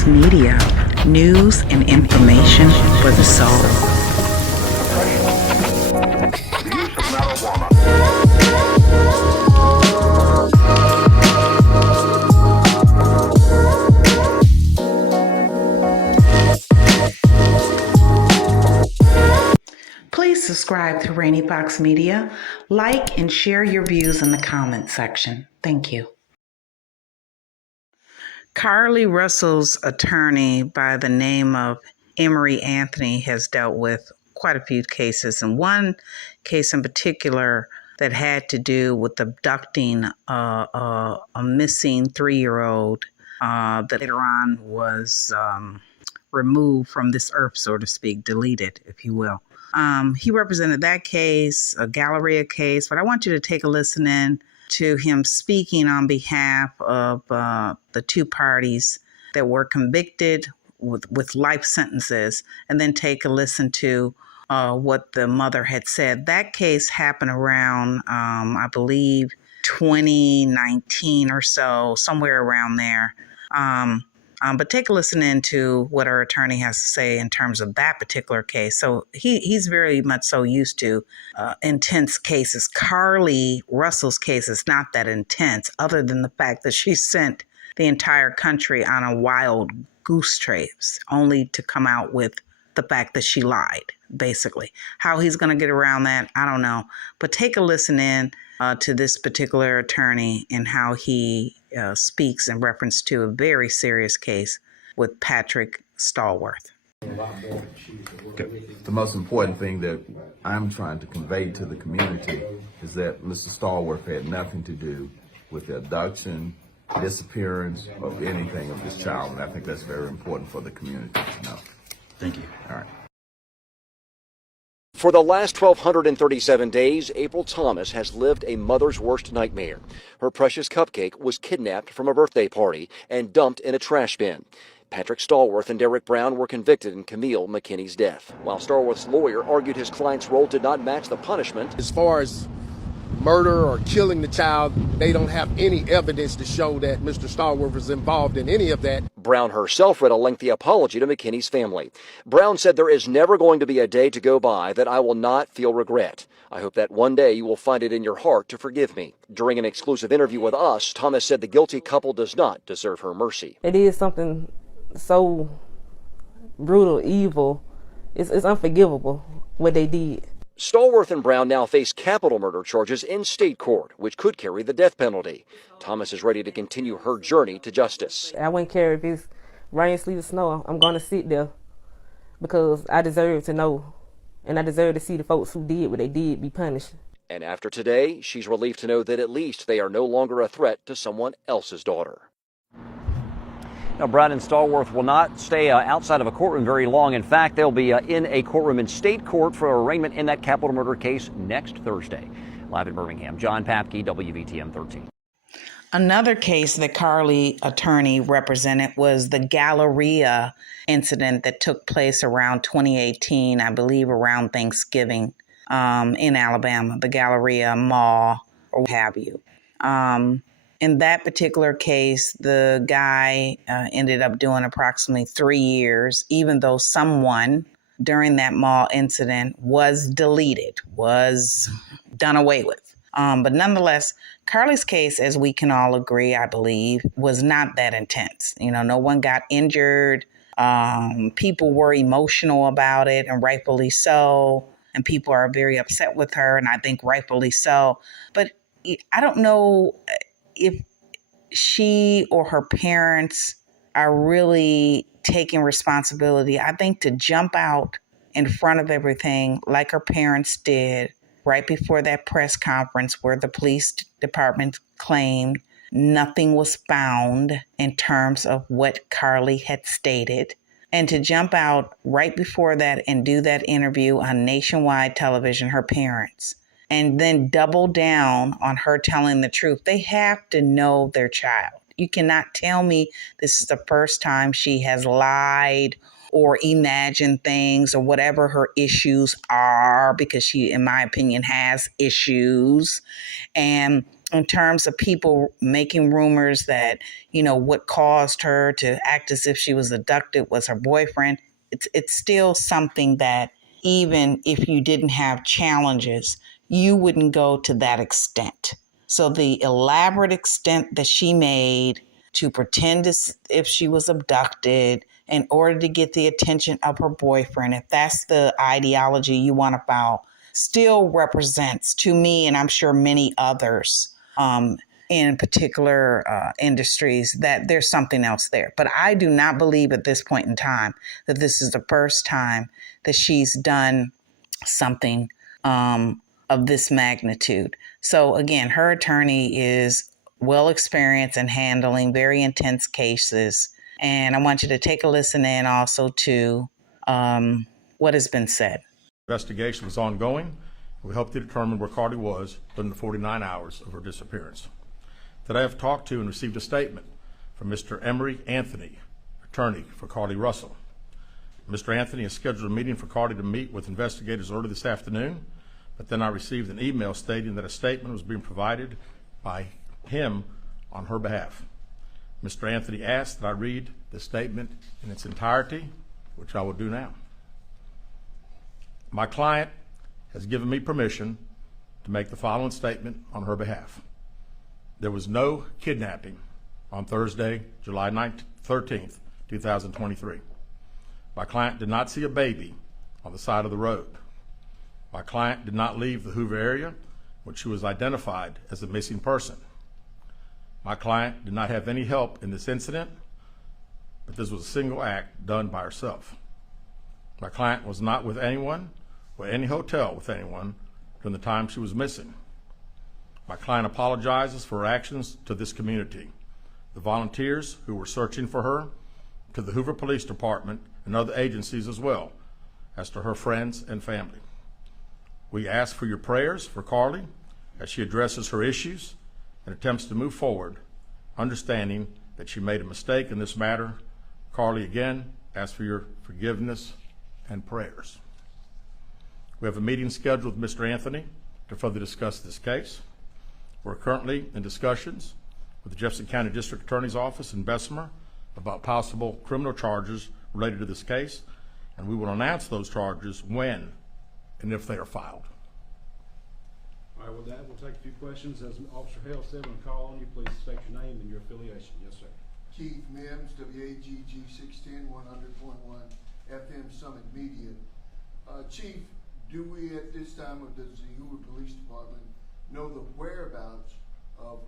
Fox Media, news and information for the soul. Please subscribe to Rainy Fox Media, like and share your views in the comments section. Thank you. Carlee Russell's attorney by the name of Emory Anthony has dealt with quite a few cases, and one case in particular that had to do with abducting a missing 3-year-old that later on was removed from this earth, so to speak, deleted, if you will. He represented that case, a Galleria case, but I want you to take a listen in to him speaking on behalf of the two parties that were convicted with life sentences, and then take a listen to what the mother had said. That case happened around, I believe, 2019 or so, somewhere around there. But take a listen into what our attorney has to say in terms of that particular case. So he's very much so used to intense cases. Carlee Russell's case is not that intense, other than the fact that she sent the entire country on a wild goose chase, only to come out with the fact that she lied, basically. How he's going to get around that, I don't know. But take a listen in to this particular attorney and how he speaks in reference to a very serious case with Patrick Stallworth. The most important thing that I'm trying to convey to the community is that Mr. Stallworth had nothing to do with the abduction, disappearance of anything of this child, and I think that's very important for the community to know. Thank you. All right. For the last 1,237 days, April Thomas has lived a mother's worst nightmare. Her precious cupcake was kidnapped from a birthday party and dumped in a trash bin. Patrick Stallworth and Derek Brown were convicted in Camille McKinney's death, while Stallworth's lawyer argued his client's role did not match the punishment. As far as murder or killing the child, they don't have any evidence to show that Mr. Stallworth was involved in any of that. Brown herself read a lengthy apology to McKinney's family. Brown said, "There is never going to be a day to go by that I will not feel regret. I hope that one day you will find it in your heart to forgive me." During an exclusive interview with us, Thomas said the guilty couple does not deserve her mercy. It is something so brutal, evil. It's unforgivable what they did. Stallworth and Brown now face capital murder charges in state court, which could carry the death penalty. Thomas is ready to continue her journey to justice. I wouldn't care if it's rain, sleet, or snow. I'm going to sit there because I deserve to know, and I deserve to see the folks who did what they did be punished. And after today, she's relieved to know that at least they are no longer a threat to someone else's daughter. Now, Brown and Stallworth will not stay outside of a courtroom very long. In fact, they'll be in a courtroom in state court for arraignment in that capital murder case next Thursday. Live in Birmingham, John Papke, WVTM 13. Another case that Carlee attorney represented was the Galleria incident that took place around 2018, I believe around Thanksgiving, in Alabama, the Galleria Mall or what have you. In that particular case, the guy ended up doing approximately 3 years, even though someone during that mall incident was deleted, was done away with. But nonetheless, Carlee's case, as we can all agree, I believe, was not that intense. You know, no one got injured. People were emotional about it, and rightfully so. And people are very upset with her, and I think rightfully so. But I don't know if she or her parents are really taking responsibility. I think to jump out in front of everything like her parents did right before that press conference where the police department claimed nothing was found in terms of what Carlee had stated, and to jump out right before that and do that interview on nationwide television, her parents, and then double down on her telling the truth. They have to know their child. You cannot tell me this is the first time she has lied or imagined things or whatever her issues are, because she, in my opinion, has issues. And in terms of people making rumors that, what caused her to act as if she was abducted was her boyfriend, it's still something that even if you didn't have challenges, you wouldn't go to that extent. So the elaborate extent that she made to pretend as if she was abducted in order to get the attention of her boyfriend, if that's the ideology you want to follow, still represents to me, and I'm sure many others in particular industries, that there's something else there. But I do not believe at this point in time that this is the first time that she's done something of this magnitude. So again, her attorney is well experienced in handling very intense cases. And I want you to take a listen in also to what has been said. Investigation was ongoing. We hope to determine where Carlee was during the 49 hours of her disappearance. Today I've talked to and received a statement from Mr. Emory Anthony, attorney for Carlee Russell. Mr. Anthony has scheduled a meeting for Carlee to meet with investigators early this afternoon, but then I received an email stating that a statement was being provided by him on her behalf. Mr. Anthony asked that I read the statement in its entirety, which I will do now. My client has given me permission to make the following statement on her behalf. There was no kidnapping on Thursday, July 13th, 2023. My client did not see a baby on the side of the road. My client did not leave the Hoover area when she was identified as a missing person. My client did not have any help in this incident, but this was a single act done by herself. My client was not with anyone or any hotel with anyone during the time she was missing. My client apologizes for her actions to this community, the volunteers who were searching for her, to the Hoover Police Department and other agencies as well, as to her friends and family. We ask for your prayers for Carlee as she addresses her issues and attempts to move forward, understanding that she made a mistake in this matter. Carlee, again, asks for your forgiveness and prayers. We have a meeting scheduled with Mr. Anthony to further discuss this case. We're currently in discussions with the Jefferson County District Attorney's Office in Bessemer about possible criminal charges related to this case, and we will announce those charges when and if they are filed. All right, with that, we'll take a few questions. As Officer Hale said, when I call on you, please state your name and your affiliation. Yes, sir. Keith Mims, WAGG 610 100.1 FM Summit Media. Chief, do we at this time, or does the Hoover Police Department know the whereabouts of